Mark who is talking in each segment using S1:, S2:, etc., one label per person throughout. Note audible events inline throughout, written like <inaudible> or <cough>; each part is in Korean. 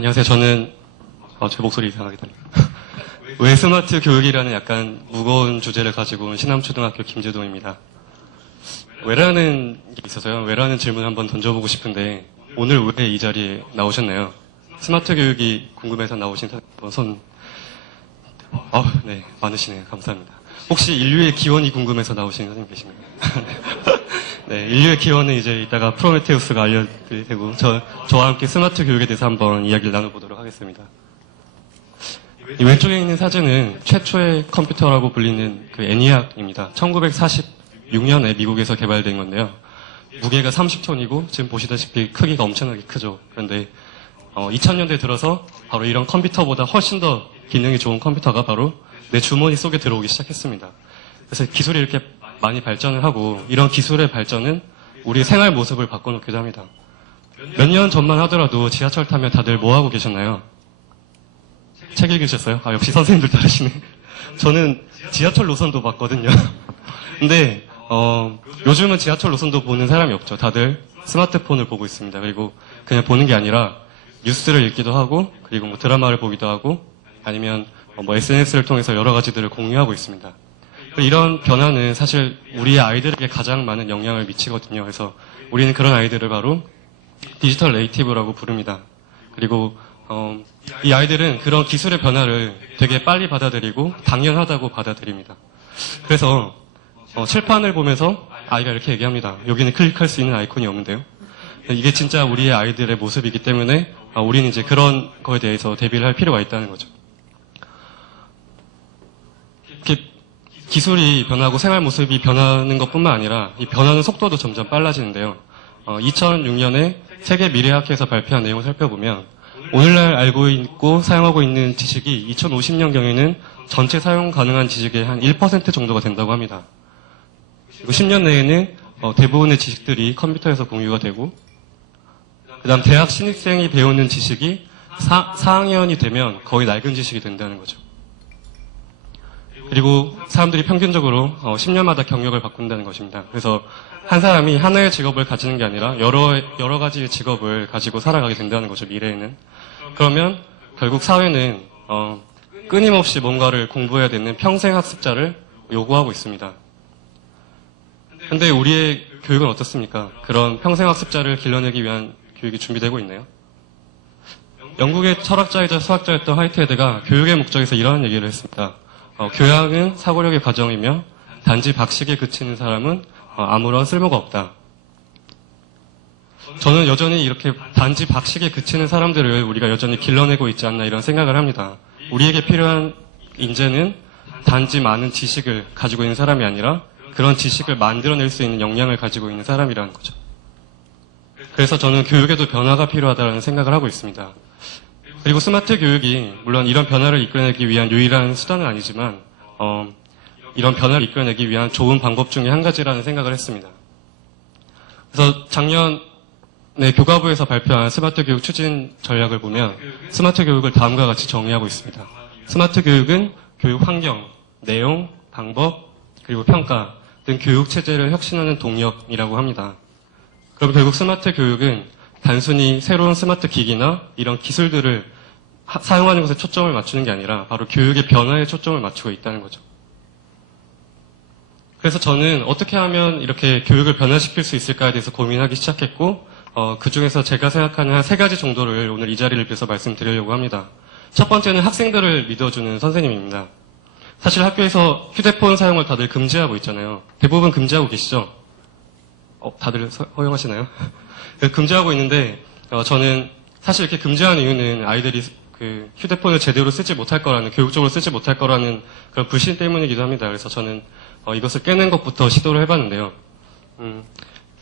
S1: 안녕하세요. 저는 어, 제 목소리 이상하게 들리네요. 왜 스마트 교육이라는 약간 무거운 주제를 가지고 온 신암초등학교 김재동입니다. 왜라는 게 있어서요. 왜라는 질문 을 한번 던져보고 싶은데 오늘 왜 이 자리에 나오셨나요? 스마트 교육이 궁금해서 나오신 손. 아, 네, 많으시네요. 감사합니다. 혹시 인류의 기원이 궁금해서 나오신 선생님 계신가요? <laughs> 네, 인류의 기원은 이제 이따가 프로메테우스가 알려드릴 테고 저, 저와 함께 스마트 교육에 대해서 한번 이야기를 나눠보도록 하겠습니다. 이 왼쪽에 있는 사진은 최초의 컴퓨터라고 불리는 그 애니악입니다. 1946년에 미국에서 개발된 건데요. 무게가 30톤이고 지금 보시다시피 크기가 엄청나게 크죠. 그런데 2000년대 들어서 바로 이런 컴퓨터보다 훨씬 더 기능이 좋은 컴퓨터가 바로 내 주머니 속에 들어오기 시작했습니다. 그래서 기술이 이렇게 많이 발전을 하고 이런 기술의 발전은 우리 생활 모습을 바꿔놓기도 합니다. 몇 년 전만 하더라도 지하철 타면 다들 뭐 하고 계셨나요? 책 읽으셨어요? 아, 역시 선생님들 다르시네. <laughs> 저는 지하철 노선도 봤거든요. <laughs> 근데, 어, 요즘은 지하철 노선도 보는 사람이 없죠. 다들 스마트폰을 보고 있습니다. 그리고 그냥 보는 게 아니라 뉴스를 읽기도 하고, 그리고 뭐 드라마를 보기도 하고, 아니면 뭐 SNS를 통해서 여러 가지들을 공유하고 있습니다. 이런 변화는 사실 우리의 아이들에게 가장 많은 영향을 미치거든요. 그래서 우리는 그런 아이들을 바로 디지털 네이티브라고 부릅니다. 그리고 어, 이 아이들은 그런 기술의 변화를 되게 빨리 받아들이고 당연하다고 받아들입니다. 그래서 어, 칠판을 보면서 아이가 이렇게 얘기합니다. 여기는 클릭할 수 있는 아이콘이 없는데요. 이게 진짜 우리의 아이들의 모습이기 때문에 아, 우리는 이제 그런 거에 대해서 대비를 할 필요가 있다는 거죠. 이렇게 기술이 변하고 생활 모습이 변하는 것뿐만 아니라 이 변하는 속도도 점점 빨라지는데요. 어, 2006년에 세계 미래학회에서 발표한 내용을 살펴보면 오늘날 알고 있고 사용하고 있는 지식이 2050년경에는 전체 사용 가능한 지식의 한 1% 정도가 된다고 합니다. 그리고 10년 내에는 어, 대부분의 지식들이 컴퓨터에서 공유가 되고 그 다음 대학 신입생이 배우는 지식이 4, 4학년이 되면 거의 낡은 지식이 된다는 거죠. 그리고 사람들이 평균적으로 10년마다 경력을 바꾼다는 것입니다. 그래서 한 사람이 하나의 직업을 가지는 게 아니라 여러 여러 가지의 직업을 가지고 살아가게 된다는 거죠. 미래에는. 그러면 결국 사회는 어, 끊임없이 뭔가를 공부해야 되는 평생 학습자를 요구하고 있습니다. 근데 우리의 교육은 어떻습니까? 그런 평생 학습자를 길러내기 위한 교육이 준비되고 있나요? 영국의 철학자이자 수학자였던 화이트헤드가 교육의 목적에서 이러한 얘기를 했습니다. 어, 교양은 사고력의 과정이며 단지 박식에 그치는 사람은 어, 아무런 쓸모가 없다. 저는 여전히 이렇게 단지 박식에 그치는 사람들을 우리가 여전히 길러내고 있지 않나 이런 생각을 합니다. 우리에게 필요한 인재는 단지 많은 지식을 가지고 있는 사람이 아니라 그런 지식을 만들어낼 수 있는 역량을 가지고 있는 사람이라는 거죠. 그래서 저는 교육에도 변화가 필요하다는 생각을 하고 있습니다. 그리고 스마트 교육이 물론 이런 변화를 이끌어내기 위한 유일한 수단은 아니지만 어, 이런 변화를 이끌어내기 위한 좋은 방법 중에 한 가지라는 생각을 했습니다. 그래서 작년에 교과부에서 발표한 스마트 교육 추진 전략을 보면 스마트 교육을 다음과 같이 정의하고 있습니다. 스마트 교육은 교육 환경, 내용, 방법, 그리고 평가 등 교육 체제를 혁신하는 동력이라고 합니다. 그럼 결국 스마트 교육은 단순히 새로운 스마트 기기나 이런 기술들을 하, 사용하는 것에 초점을 맞추는 게 아니라 바로 교육의 변화에 초점을 맞추고 있다는 거죠. 그래서 저는 어떻게 하면 이렇게 교육을 변화시킬 수 있을까에 대해서 고민하기 시작했고 어, 그 중에서 제가 생각하는 한 세 가지 정도를 오늘 이 자리를 빌어서 말씀드리려고 합니다. 첫 번째는 학생들을 믿어주는 선생님입니다. 사실 학교에서 휴대폰 사용을 다들 금지하고 있잖아요. 대부분 금지하고 계시죠? 어, 다들 허용하시나요? <laughs> 금지하고 있는데 어, 저는 사실 이렇게 금지하는 이유는 아이들이 그 휴대폰을 제대로 쓰지 못할 거라는 교육적으로 쓰지 못할 거라는 그런 불신 때문이기도 합니다. 그래서 저는 어, 이것을 깨는 것부터 시도를 해봤는데요. 음,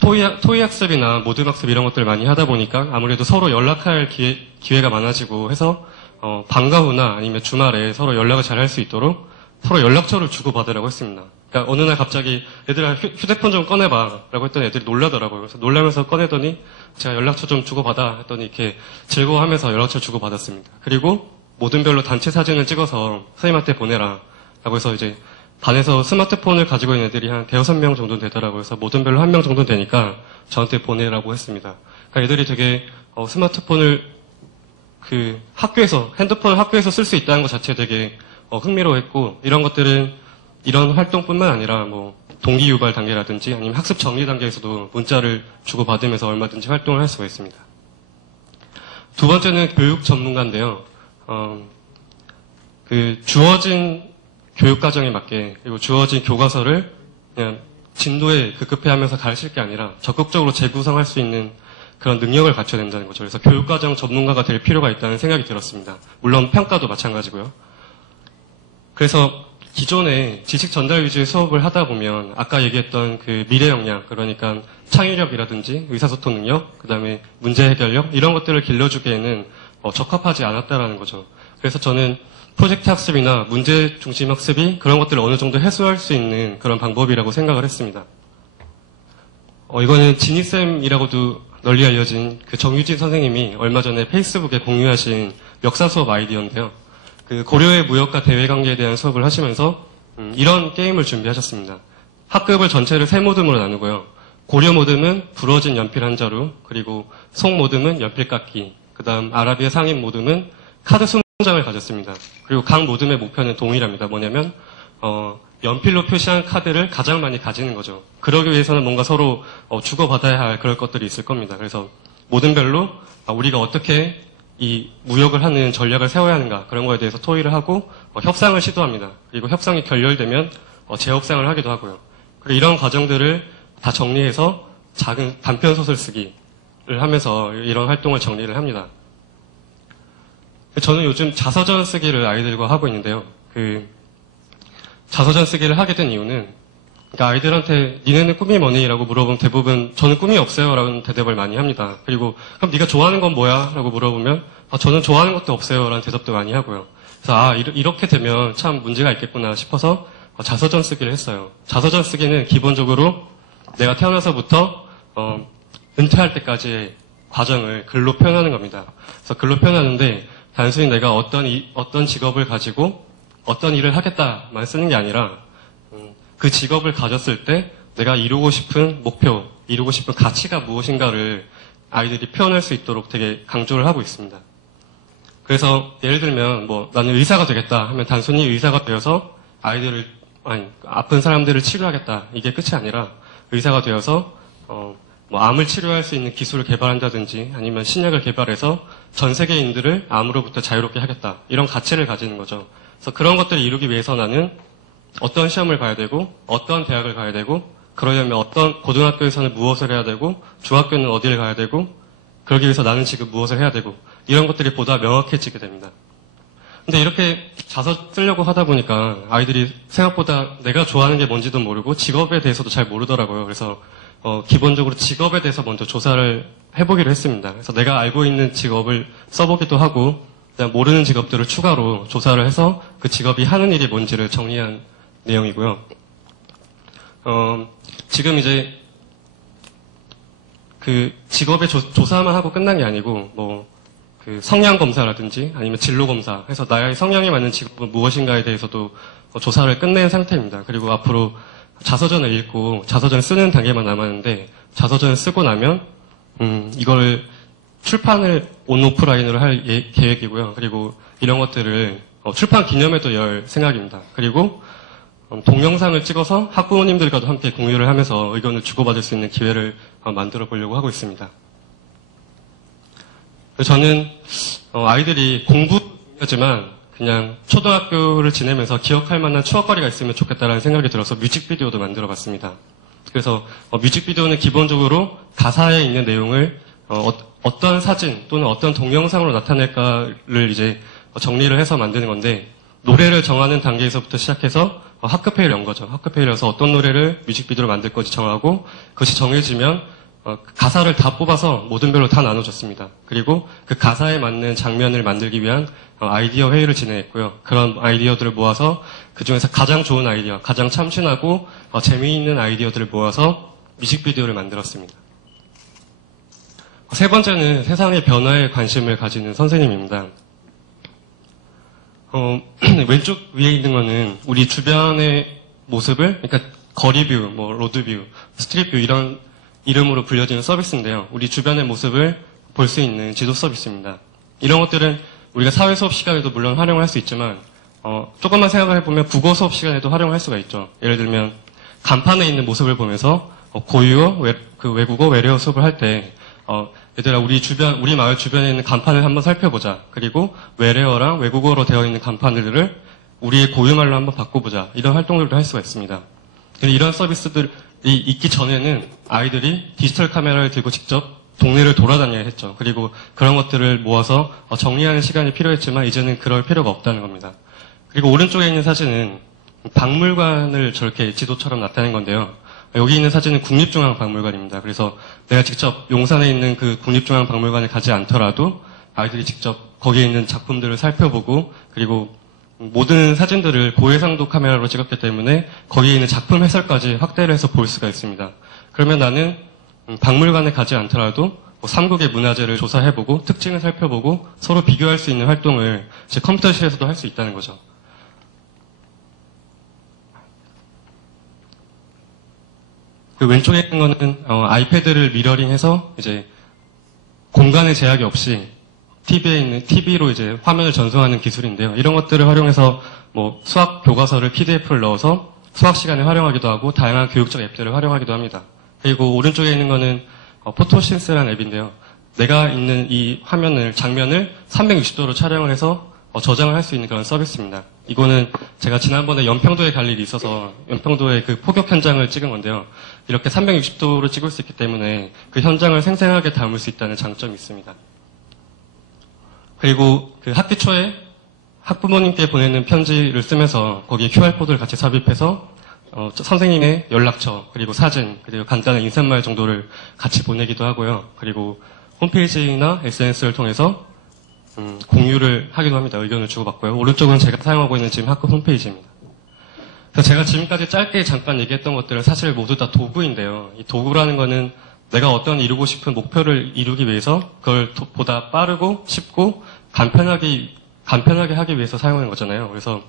S1: 토의, 토의 학습이나 모든 학습 이런 것들 을 많이 하다 보니까 아무래도 서로 연락할 기회, 가 많아지고 해서 어, 방과 후나 아니면 주말에 서로 연락을 잘 할 수 있도록 서로 연락처를 주고받으라고 했습니다. 그러니까 어느 날 갑자기 애들아 휴대폰 좀 꺼내봐 라고 했더니 애들이 놀라더라고요. 그래서 놀라면서 꺼내더니 제가 연락처 좀 주고받아 했더니 이렇게 즐거워하면서 연락처 주고받았습니다. 그리고 모든 별로 단체 사진을 찍어서 선생님한테 보내라 라고 해서 이제 반에서 스마트폰을 가지고 있는 애들이 한 대여섯 명 정도 되더라고요. 그래서 모든 별로 한 명 정도 되니까 저한테 보내라고 했습니다. 그러니까 애들이 되게 어, 스마트폰을 그 학교에서 핸드폰을 학교에서 쓸 수 있다는 것 자체 되게 어, 흥미로웠고 이런 것들은 이런 활동뿐만 아니라 뭐 동기 유발 단계라든지 아니면 학습 정리 단계에서도 문자를 주고 받으면서 얼마든지 활동을 할 수가 있습니다. 두 번째는 교육 전문가인데요. 어, 그 주어진 교육 과정에 맞게 그리고 주어진 교과서를 그냥 진도에 급급해 하면서 가르칠 게 아니라 적극적으로 재구성할 수 있는 그런 능력을 갖춰야 된다는 거죠. 그래서 교육과정 전문가가 될 필요가 있다는 생각이 들었습니다. 물론 평가도 마찬가지고요. 그래서 기존에 지식 전달 위주의 수업을 하다 보면 아까 얘기했던 그 미래 역량, 그러니까 창의력이라든지 의사소통 능력, 그 다음에 문제 해결력 이런 것들을 길러주기에는 어, 적합하지 않았다라는 거죠. 그래서 저는 프로젝트 학습이나 문제 중심 학습이 그런 것들을 어느 정도 해소할 수 있는 그런 방법이라고 생각을 했습니다. 어, 이거는 지니쌤이라고도 널리 알려진 그 정유진 선생님이 얼마 전에 페이스북에 공유하신 역사 수업 아이디어인데요. 그 고려의 무역과 대외 관계에 대한 수업을 하시면서 음, 이런 게임을 준비하셨습니다. 학급을 전체를 세 모듬으로 나누고요. 고려 모듬은 부러진 연필 한 자루, 그리고 송 모듬은 연필 깎기, 그 다음 아라비아 상인 모듬은 카드 20장을 가졌습니다. 그리고 각 모듬의 목표는 동일합니다. 뭐냐면, 어, 연필로 표시한 카드를 가장 많이 가지는 거죠. 그러기 위해서는 뭔가 서로 어, 주고받아야 할 그럴 것들이 있을 겁니다. 그래서 모든별로 아, 우리가 어떻게 이 무역을 하는 전략을 세워야 하는가 그런 거에 대해서 토의를 하고 어, 협상을 시도합니다. 그리고 협상이 결렬되면 어, 재협상을 하기도 하고요. 그리고 이런 과정들을 다 정리해서 작은 단편 소설 쓰기를 하면서 이런 활동을 정리를 합니다. 저는 요즘 자서전 쓰기를 아이들과 하고 있는데요. 그 자서전 쓰기를 하게 된 이유는 그러니까 아이들한테 니네는 꿈이 뭐니?라고 물어보면 대부분 저는 꿈이 없어요라는 대답을 많이 합니다. 그리고 그럼 네가 좋아하는 건 뭐야?라고 물어보면 아, 저는 좋아하는 것도 없어요라는 대답도 많이 하고요. 그래서 아 이렇게 되면 참 문제가 있겠구나 싶어서 어, 자서전 쓰기를 했어요. 자서전 쓰기는 기본적으로 내가 태어나서부터 어, 은퇴할 때까지의 과정을 글로 표현하는 겁니다. 그래서 글로 표현하는데 단순히 내가 어떤 이- 어떤 직업을 가지고 어떤 일을 하겠다만 쓰는 게 아니라 음, 그 직업을 가졌을 때 내가 이루고 싶은 목표, 이루고 싶은 가치가 무엇인가를 아이들이 표현할 수 있도록 되게 강조를 하고 있습니다. 그래서 예를 들면 뭐 나는 의사가 되겠다 하면 단순히 의사가 되어서 아이들을 아니 아픈 사람들을 치료하겠다 이게 끝이 아니라 의사가 되어서 어, 뭐 암을 치료할 수 있는 기술을 개발한다든지 아니면 신약을 개발해서 전 세계인들을 암으로부터 자유롭게 하겠다 이런 가치를 가지는 거죠. 그래서 그런 것들을 이루기 위해서 나는 어떤 시험을 봐야 되고 어떤 대학을 가야 되고 그러려면 어떤 고등학교에서는 무엇을 해야 되고 중학교는 어디를 가야 되고 그러기 위해서 나는 지금 무엇을 해야 되고 이런 것들이 보다 명확해지게 됩니다. 근데 이렇게 자서 쓰려고 하다 보니까 아이들이 생각보다 내가 좋아하는 게 뭔지도 모르고 직업에 대해서도 잘 모르더라고요. 그래서 어, 기본적으로 직업에 대해서 먼저 조사를 해보기로 했습니다. 그래서 내가 알고 있는 직업을 써보기도 하고 모르는 직업들을 추가로 조사를 해서 그 직업이 하는 일이 뭔지를 정리한 내용이고요. 어, 지금 이제 그 직업의 조, 조사만 하고 끝난 게 아니고 뭐 그 성향 검사라든지 아니면 진로 검사 해서 나의 성향에 맞는 직업은 무엇인가에 대해서도 어, 조사를 끝낸 상태입니다. 그리고 앞으로 자서전을 읽고 자서전 쓰는 단계만 남았는데 자서전을 쓰고 나면 음, 이걸 출판을 온 오프라인으로 할 예- 계획이고요. 그리고 이런 것들을 어, 출판 기념회도 열 생각입니다. 그리고 음, 동영상을 찍어서 학부모님들과도 함께 공유를 하면서 의견을 주고받을 수 있는 기회를 어, 만들어 보려고 하고 있습니다. 저는 어, 아이들이 공부하지만 그냥 초등학교를 지내면서 기억할 만한 추억거리가 있으면 좋겠다라는 생각이 들어서 뮤직비디오도 만들어 봤습니다. 그래서 어, 뮤직비디오는 기본적으로 가사에 있는 내용을 어, 떤 사진 또는 어떤 동영상으로 나타낼까를 이제 어, 정리를 해서 만드는 건데 노래를 정하는 단계에서부터 시작해서 어, 학급회의를 연 거죠. 학급회의를 해서 어떤 노래를 뮤직비디오로 만들 건지 정하고 그것이 정해지면 어, 그 가사를 다 뽑아서 모든 별로 다 나눠줬습니다. 그리고 그 가사에 맞는 장면을 만들기 위한 어, 아이디어 회의를 진행했고요. 그런 아이디어들을 모아서 그 중에서 가장 좋은 아이디어, 가장 참신하고 어, 재미있는 아이디어들을 모아서 뮤직비디오를 만들었습니다. 세 번째는 세상의 변화에 관심을 가지는 선생님입니다. 어, <clears throat> 왼쪽 위에 있는 거는 우리 주변의 모습을, 그러니까 거리뷰, 뭐 로드뷰, 스트릿뷰 이런 이름으로 불려지는 서비스인데요. 우리 주변의 모습을 볼 수 있는 지도 서비스입니다. 이런 것들은 우리가 사회 수업 시간에도 물론 활용을 할 수 있지만 어, 조금만 생각을 해보면 국어 수업 시간에도 활용을 할 수가 있죠. 예를 들면 간판에 있는 모습을 보면서 어, 고유어, 외, 그 외국어, 외래어 수업을 할때 어, 얘들아 우리 주변 우리 마을 주변에 있는 간판을 한번 살펴보자. 그리고 외래어랑 외국어로 되어 있는 간판들을 우리의 고유말로 한번 바꿔보자. 이런 활동들도 할 수가 있습니다. 이런 서비스들이 있기 전에는 아이들이 디지털 카메라를 들고 직접 동네를 돌아다녀야 했죠. 그리고 그런 것들을 모아서 어, 정리하는 시간이 필요했지만 이제는 그럴 필요가 없다는 겁니다. 그리고 오른쪽에 있는 사진은 박물관을 저렇게 지도처럼 나타낸 건데요. 여기 있는 사진은 국립중앙박물관입니다. 그래서 내가 직접 용산에 있는 그 국립중앙박물관에 가지 않더라도 아이들이 직접 거기에 있는 작품들을 살펴보고 그리고 모든 사진들을 고해상도 카메라로 찍었기 때문에 거기에 있는 작품 해설까지 확대를 해서 볼 수가 있습니다. 그러면 나는 음, 박물관에 가지 않더라도 뭐 삼국의 문화재를 조사해보고 특징을 살펴보고 서로 비교할 수 있는 활동을 제 컴퓨터실에서도 할 수 있다는 거죠. 그 왼쪽에 있는 거는 어, 아이패드를 미러링해서 이제 공간의 제약이 없이 TV에 있는 TV로 이제 화면을 전송하는 기술인데요. 이런 것들을 활용해서 뭐 수학 교과서를 PDF를 넣어서 수학 시간에 활용하기도 하고 다양한 교육적 앱들을 활용하기도 합니다. 그리고 오른쪽에 있는 거는 어, 포토신스라는 앱인데요. 내가 있는 이 화면을 장면을 360도로 촬영을 해서 어, 저장을 할 수 있는 그런 서비스입니다. 이거는 제가 지난번에 연평도에 갈 일이 있어서 연평도의 그 포격 현장을 찍은 건데요. 이렇게 360도로 찍을 수 있기 때문에 그 현장을 생생하게 담을 수 있다는 장점이 있습니다. 그리고 그 학기 초에 학부모님께 보내는 편지를 쓰면서 거기에 QR코드를 같이 삽입해서 어, 저- 선생님의 연락처, 그리고 사진, 그리고 간단한 인사말 정도를 같이 보내기도 하고요. 그리고 홈페이지나 SNS를 통해서 음, 공유를 하기도 합니다. 의견을 주고받고요. 오른쪽은 제가 사용하고 있는 지금 학급 홈페이지입니다. 그래서 제가 지금까지 짧게 잠깐 얘기했던 것들은 사실 모두 다 도구인데요. 이 도구라는 거는 내가 어떤 이루고 싶은 목표를 이루기 위해서 그걸 도- 보다 빠르고 쉽고 간편하게 간편하게 하기 위해서 사용하는 거잖아요. 그래서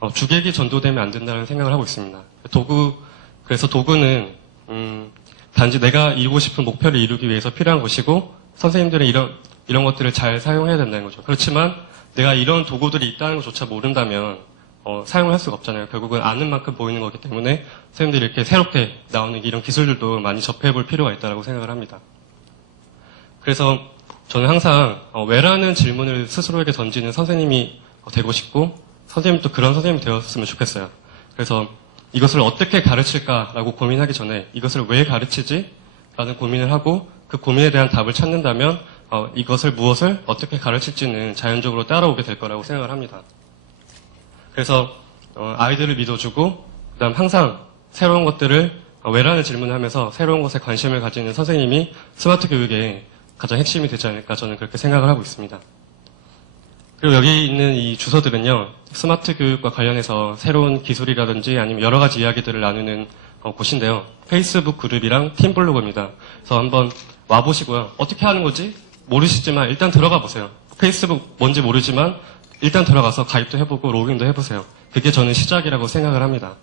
S1: 어, 주객이 전도되면 안 된다는 생각을 하고 있습니다. 도구 그래서 도구는 음, 단지 내가 이루고 싶은 목표를 이루기 위해서 필요한 것이고 선생님들은 이런 이런 것들을 잘 사용해야 된다는 거죠. 그렇지만 내가 이런 도구들이 있다는 것조차 모른다면 어, 사용을 할 수가 없잖아요. 결국은 아는 만큼 보이는 거기 때문에 선생님들이 이렇게 새롭게 나오는 이런 기술들도 많이 접해볼 필요가 있다고 생각을 합니다. 그래서 저는 항상 어, 왜라는 질문을 스스로에게 던지는 선생님이 어, 되고 싶고 선생님도 그런 선생님이 되었으면 좋겠어요. 그래서 이것을 어떻게 가르칠까라고 고민하기 전에 이것을 왜 가르치지? 라는 고민을 하고 그 고민에 대한 답을 찾는다면 어, 이것을 무엇을 어떻게 가르칠지는 자연적으로 따라오게 될 거라고 생각을 합니다. 그래서 어, 아이들을 믿어주고 그다음 항상 새로운 것들을 어, 왜라는 질문을 하면서 새로운 것에 관심을 가지는 선생님이 스마트 교육의 가장 핵심이 되지 않을까 저는 그렇게 생각을 하고 있습니다. 그리고 여기 있는 이 주소들은요 스마트 교육과 관련해서 새로운 기술이라든지 아니면 여러 가지 이야기들을 나누는 어, 곳인데요 페이스북 그룹이랑 팀블로그입니다. 그래서 한번 와보시고요 어떻게 하는 거지 모르시지만 일단 들어가 보세요. 페이스북 뭔지 모르지만 일단 들어가서 가입도 해보고 로그인도 해보세요. 그게 저는 시작이라고 생각을 합니다.